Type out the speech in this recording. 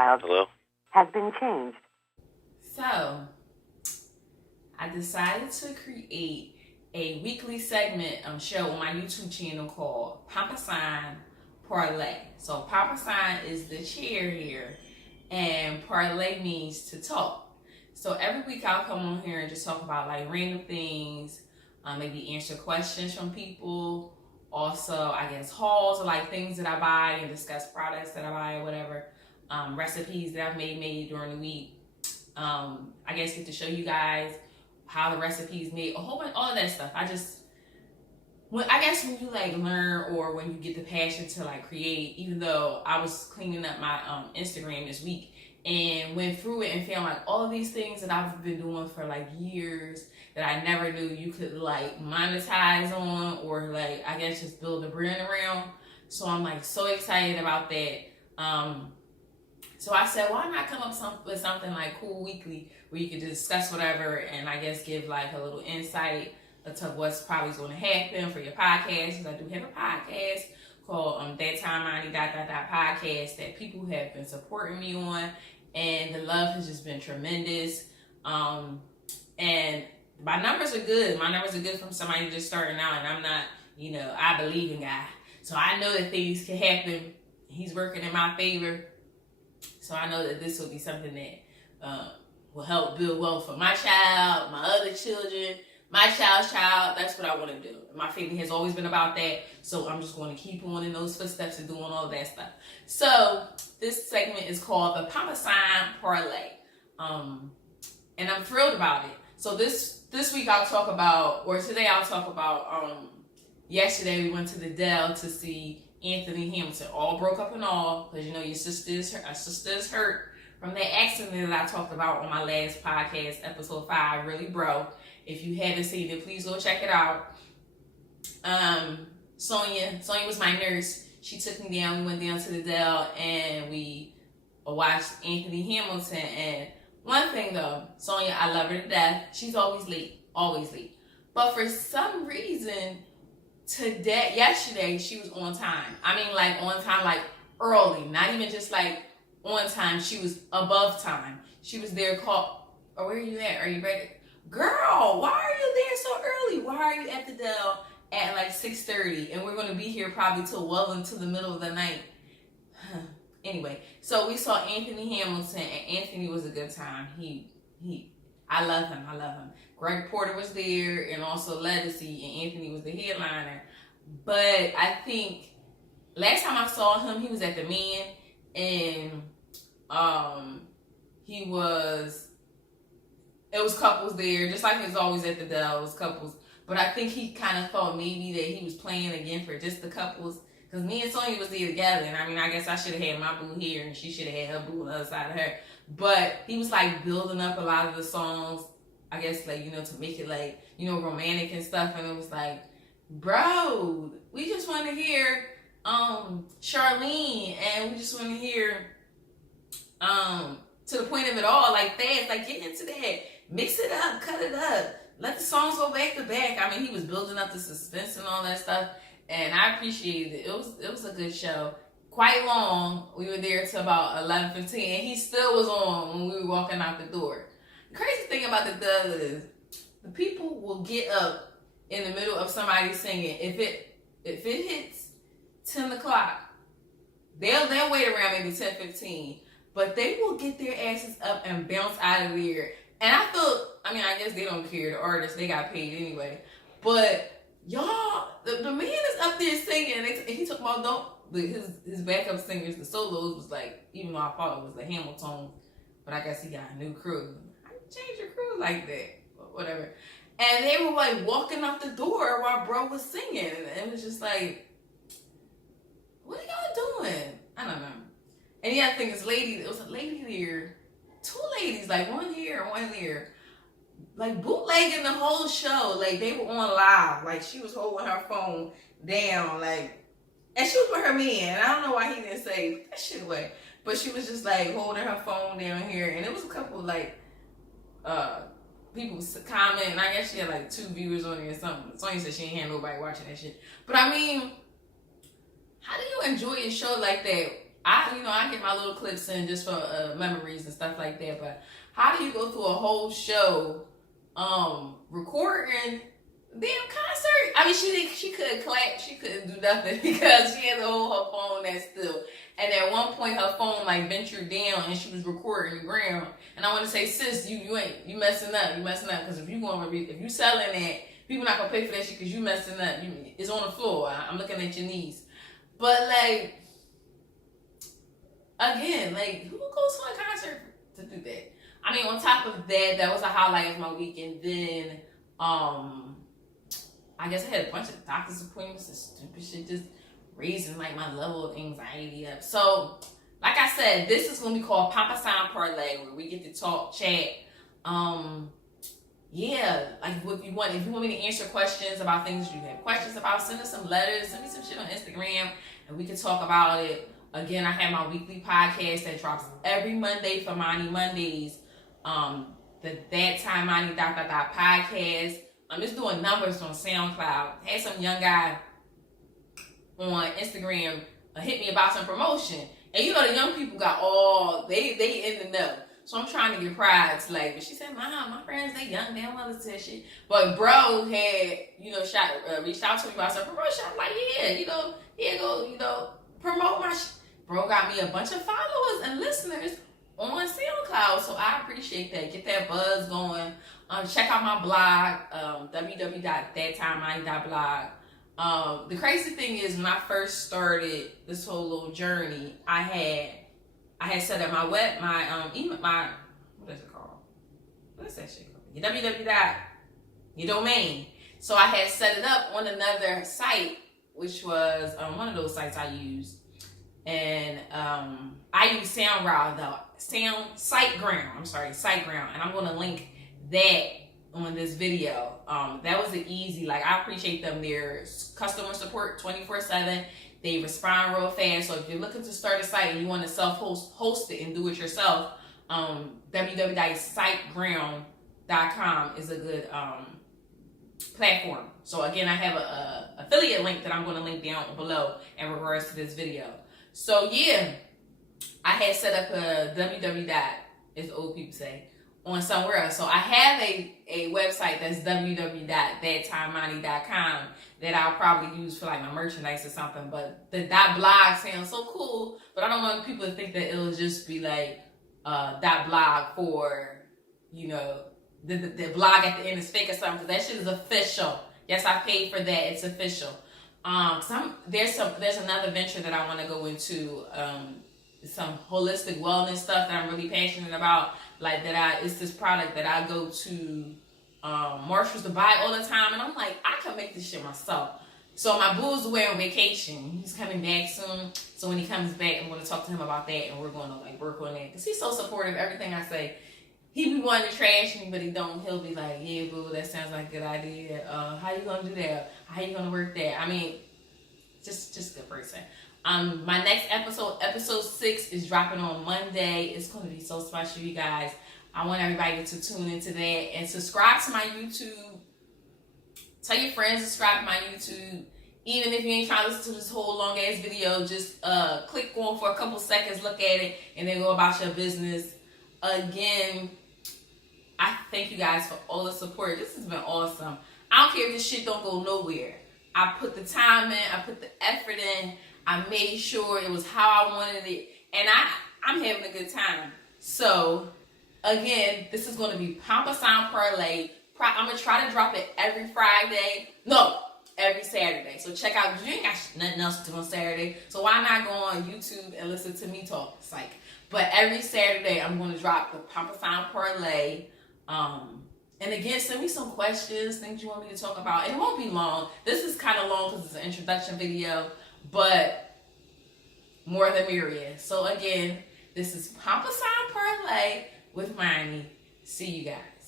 dialed has been changed. So, I decided to create a weekly segment show on my YouTube channel called Papasan Parley. So, Papasan is the chair here, and Parley means to talk. So, every week I'll come on here and just talk about like random things, maybe answer questions from people. Also, I guess hauls or like things that I buy and discuss products that I buy or whatever. Recipes that I've made during the week. I guess get to show you guys how the recipe's made, a whole bunch, all of that stuff. I guess when you like learn or when you get the passion to like create, even though I was cleaning up my Instagram this week and went through it and found like all of these things that I've been doing for like years that I never knew you could like monetize on or like I guess just build a brand around. So I'm like so excited about that. So I said, why not come up with something like cool weekly where you could discuss whatever and I guess give like a little insight into what's probably going to happen for your podcast. Because I do have a podcast called That Time Money podcast that people have been supporting me on, and the love has just been tremendous. And my numbers are good. My numbers are good from somebody just starting out, and I'm not, I believe in God. So I know that things can happen. He's working in my favor. So I know that this will be something that will help build wealth for my child, my other children, my child's child. That's what I want to do. My family has always been about that. So I'm just going to keep on in those footsteps and doing all of that stuff. So this segment is called the Papasan Parley. And I'm thrilled about it. So this week I'll talk about, or today I'll talk about, yesterday we went to the Dell to see Anthony Hamilton, all broke up and all, because your sister is hurt from that accident that I talked about on my last podcast, episode 5, really broke. If you haven't seen it, please go check it out. Sonia was my nurse. She took me down. We went down to the Dell and we watched Anthony Hamilton. And one thing though, Sonia, I love her to death. She's always late. But for some reason, yesterday, she was on time. I mean, like on time, like early, not even just like on time. She was above time. She was there where are you at? Are you ready? Girl, why are you there so early? Why are you at the Dell at like 6:30? And we're going to be here probably till well into the middle of the night. Anyway, so we saw Anthony Hamilton, and Anthony was a good time. I love him. Greg Porter was there, and also Legacy, and Anthony was the headliner. But I think last time I saw him, he was at the Man, and it was couples there, just like it's always at the Dell, it was couples. But I think he kind of thought maybe that he was playing again for just the couples, because me and Sonya was there together, and I mean, I guess I should have had my boo here, and she should have had her boo on the other side of her. But he was like building up a lot of the songs, I guess, like, to make it like, romantic and stuff. And it was like, bro, we just want to hear Charlene, and we just want to hear To the Point of It All, like that. Like, get into that. Mix it up, cut it up. Let the songs go back to back. I mean, he was building up the suspense and all that stuff. And I appreciated it. It was a good show. Quite long. We were there till about 11:15, and he still was on when we were walking out the door. The crazy thing about the Dove is the people will get up in the middle of somebody singing. If it hits 10 o'clock, they'll wait around maybe 10:15, but they will get their asses up and bounce out of there. And I guess they don't care. The artists, they got paid anyway. But y'all, the man is up there singing, and he took about his backup singers, the solos was like, even though I thought it was the Hamilton, but I guess he got a new crew. How you change your crew like that? Whatever. And they were like walking out the door while bro was singing, and it was just like, what are y'all doing? I don't know. And yeah, I think it was a lady there, 2 ladies, like one here and one there, like bootlegging the whole show. Like they were on live, like she was holding her phone down, like. And she was with her man. I don't know why he didn't say that shit away. But she was just like holding her phone down here. And it was a couple like people commenting. I guess she had like 2 viewers on it or something. Sonya said she ain't had nobody watching that shit. But I mean, how do you enjoy a show like that I get my little clips in just for memories and stuff like that. But how do you go through a whole show, recording damn concert? I mean, she couldn't clap, she couldn't do nothing because she had to hold her phone that still. And at one point, her phone like ventured down and she was recording the ground. And I want to say, sis, you messing up, because if you selling that, people not gonna pay for that shit because you messing up. It's on the floor. I'm looking at your knees. But like, again, like, who goes to a concert to do that? I mean, on top of that, that was a highlight of my weekend. Then, I guess I had a bunch of doctor's appointments and stupid shit, just raising like my level of anxiety up. So, like I said, this is gonna be called Papasan Parley, where we get to talk, chat. Yeah, like if you want me to answer questions about things you have questions about, send us some letters, send me some shit on Instagram, and we can talk about it. Again, I have my weekly podcast that drops every Monday for Money Mondays. The That Time Money ... podcast. I'm just doing numbers on SoundCloud. Had some young guy on Instagram hit me about some promotion, and you know the young people got they in the know. So I'm trying to get pride to like, but she said, "Mom, my friends, they young, they don't want to listen to that shit." But bro had, reached out to me about some promotion. I'm like, yeah, here go, promote my shit. Bro got me a bunch of followers and listeners on SoundCloud, so I appreciate that. Get that buzz going. Check out my blog, www.thattimemoney.blog. The crazy thing is, when I first started this whole little journey, I had set up my what is it called? What is that shit called? www. Your domain. So I had set it up on another site, which was one of those sites I used. And I use Siteground, Siteground, and I'm going to link that on this video. That was an easy, like, I appreciate them. Their customer support 24/7. They respond real fast. So if you're looking to start a site and you want to host it and do it yourself, www.siteground.com is a good platform. So again, I have a affiliate link that I'm going to link down below in regards to this video. So yeah, I had set up a www. As old people say, on somewhere else. So I have a website that's www.thattimemoney.com that I'll probably use for like my merchandise or something. But the .blog sounds so cool, but I don't want people to think that it'll just be like .blog for, the blog at the end is fake or something, because that shit is official. Yes, I paid for that. It's official. There's another venture that I want to go into, some holistic wellness stuff that I'm really passionate about. Like it's this product that I go to Marshalls to buy all the time, and I'm like, I can make this shit myself. So my boo's away on vacation. He's coming back soon. So when he comes back, I'm going to talk to him about that, and we're going to like work on that, because he's so supportive of everything I say. He be wanting to trash me, but he don't. He'll be like, yeah, boo, that sounds like a good idea. How you gonna do that? How you gonna work that? I mean, just a good person. My next episode 6 is dropping on Monday. It's gonna be so special, you guys. I want everybody to tune into that and subscribe to my YouTube. Tell your friends to subscribe to my YouTube. Even if you ain't trying to listen to this whole long ass video, just click on for a couple seconds, look at it, and then go about your business. Again, I thank you guys for all the support. This has been awesome. I don't care if this shit don't go nowhere. I put the time in, I put the effort in, I made sure it was how I wanted it, and I'm having a good time. So, again, this is going to be Papasan Parley. I'm going to try to drop it every Saturday. So check out, you ain't got nothing else to do on Saturday, so why not go on YouTube and listen to me talk? Psych. But every Saturday, I'm going to drop the Papasan Parley. And again, send me some questions, things you want me to talk about. It won't be long. This is kind of long because it's an introduction video, but more the merrier. So again, this is Papasan Parley with Miney. See you guys.